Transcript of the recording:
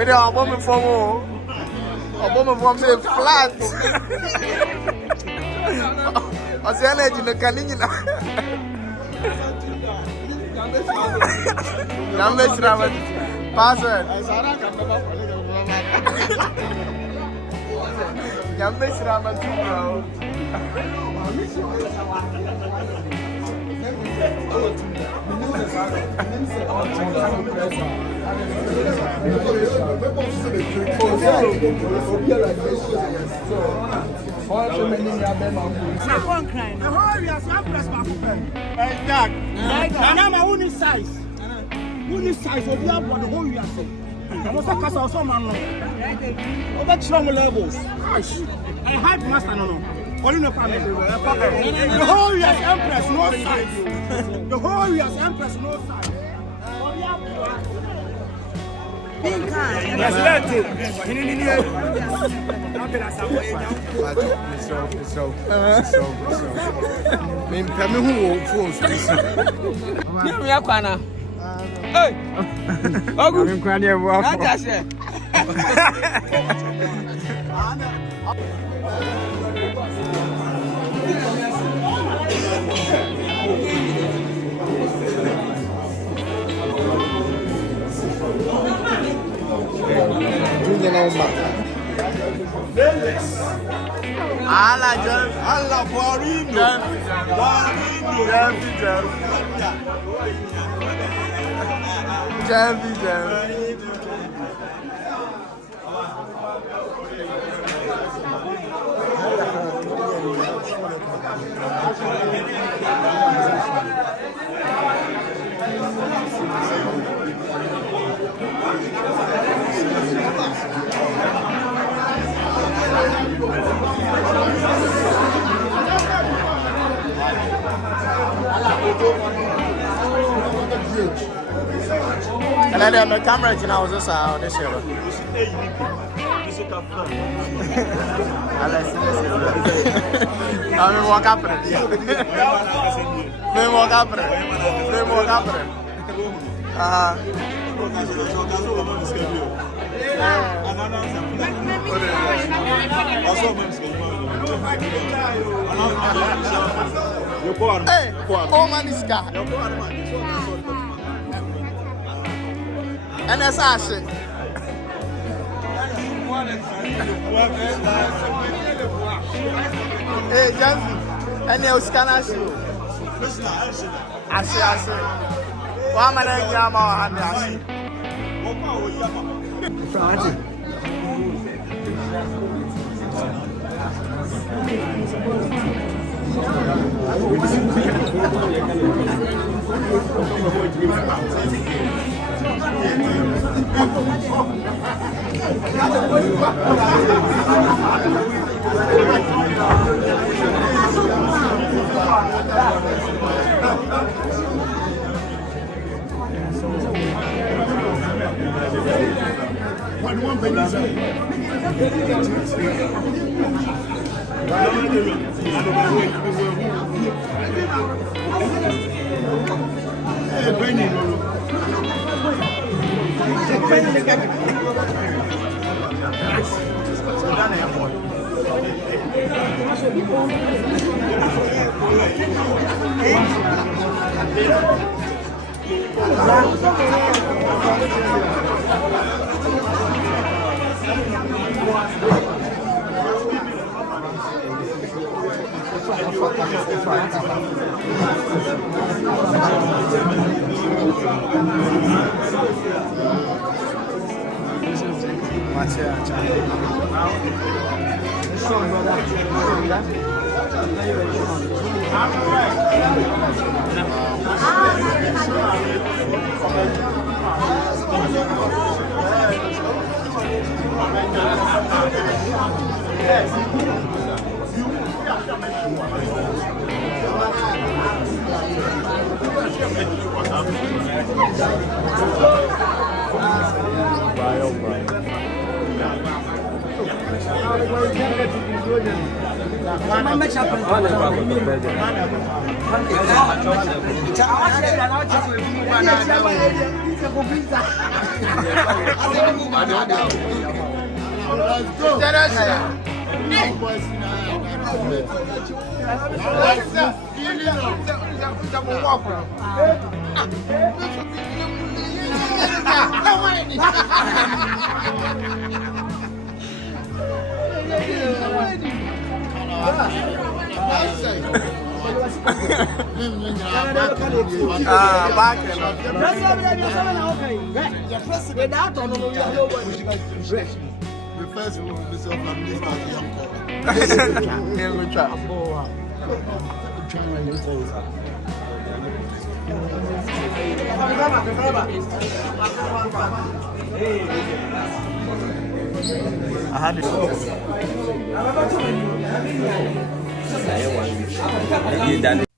Where are bomb from? A bomb from say flat. I say energy no canina. Number travel. Password. Number travel too, bro. I had master no. Only no family. The whole year's empress, no size. The whole year's empress, no size. Yes, let's And then the camera is now also on this show. I'm walk up. They walk up. They walk up. Hey, oh man, this guy. And that's our shit. Hey, Jamie, and you scan shoe. I see. One man and Yama and I see. Let's go. The first move is of Minister I had it.